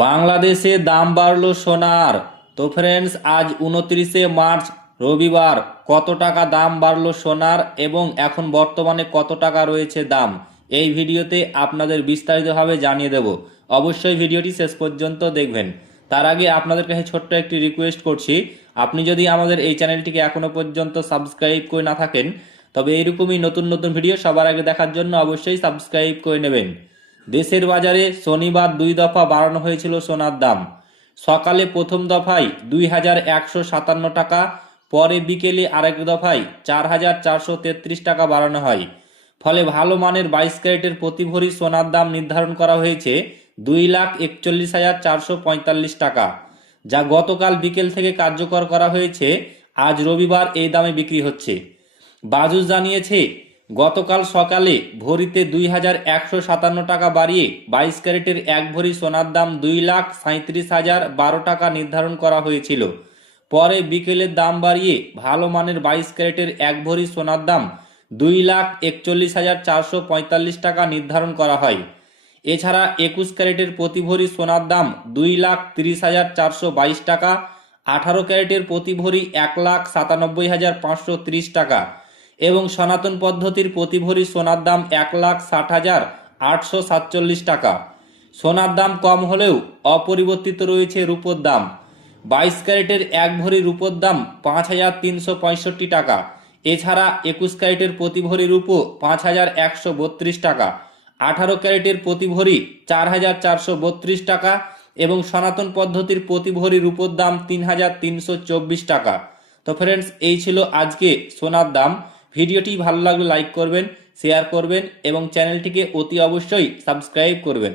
বাংলাদেশে দাম বাড়লো সোনার। তো ফ্রেন্ডস, আজ 29শে মার্চ রবিবার কত টাকা দাম বাড়লো সোনার এবং এখন বর্তমানে কত টাকা রয়েছে দাম, এই ভিডিওতে আপনাদের বিস্তারিতভাবে জানিয়ে দেব। অবশ্যই ভিডিওটি শেষ পর্যন্ত দেখবেন। তার আগে আপনাদের কাছে ছোট্ট একটি রিকোয়েস্ট করছি, আপনি যদি আমাদের এই চ্যানেলটিকে এখনো পর্যন্ত সাবস্ক্রাইব করে না থাকেন তবে এইরকমই নতুন নতুন ভিডিও সবার আগে দেখার জন্য অবশ্যই সাবস্ক্রাইব করে নেবেন। দেশের বাজারে শনিবার 2 দফা বাড়ানো হয়েছিল সোনার দাম। সকালে প্রথম দফায় 2157 টাকা, পরে বিকেলে আরেক দফায় 4433 টাকা বাড়ানো হয়। ফলে ভালো মানের 22 ক্যারেটের প্রতি ভরি সোনার দাম নির্ধারণ করা হয়েছে 2,41,445 টাকা, যা গতকাল বিকেল থেকে কার্যকর করা হয়েছে। আজ রবিবার এই দামে বিক্রি হচ্ছে। বাজুস জানিয়েছে, গতকাল সকালে ভরিতে 2157 টাকা বাড়িয়ে 22 ক্যারেটের এক ভরি সোনার দাম 2,37,012 টাকা নির্ধারণ করা হয়েছিল। পরে বিকেলের দাম বাড়িয়ে ভালো মানের 22 ক্যারেটের এক ভরি সোনার দাম 2,41,445 টাকা নির্ধারণ করা হয়। এছাড়া 21 ক্যারেটের প্রতি ভরি সোনার দাম 2,30,422 টাকা, 18 ক্যারেটের প্রতি ভরি 1,97,530 টাকা এবং সনাতন পদ্ধতির প্রতি ভরি সোনার দাম 1,60,847 টাকা। সোনার দাম কম হলেও অপরিবর্তিত রয়েছে রূপোর দাম। 22 ক্যারেটের এক ভরি রূপোর দাম 5,365 টাকা। এছাড়া 21 ক্যারেটের প্রতি ভরি রূপো 5,132 টাকা, 18 ক্যারেটের প্রতি ভরি 4,432 টাকা এবং সনাতন পদ্ধতির প্রতি ভরি রূপোর দাম 3,324 টাকা। তো ফ্রেন্ডস, এই ছিল আজকে সোনার দাম। ভিডিওটি ভালো লাগলে লাইক করবেন, শেয়ার করবেন এবং চ্যানেলটিকে অতি অবশ্যই সাবস্ক্রাইব করবেন।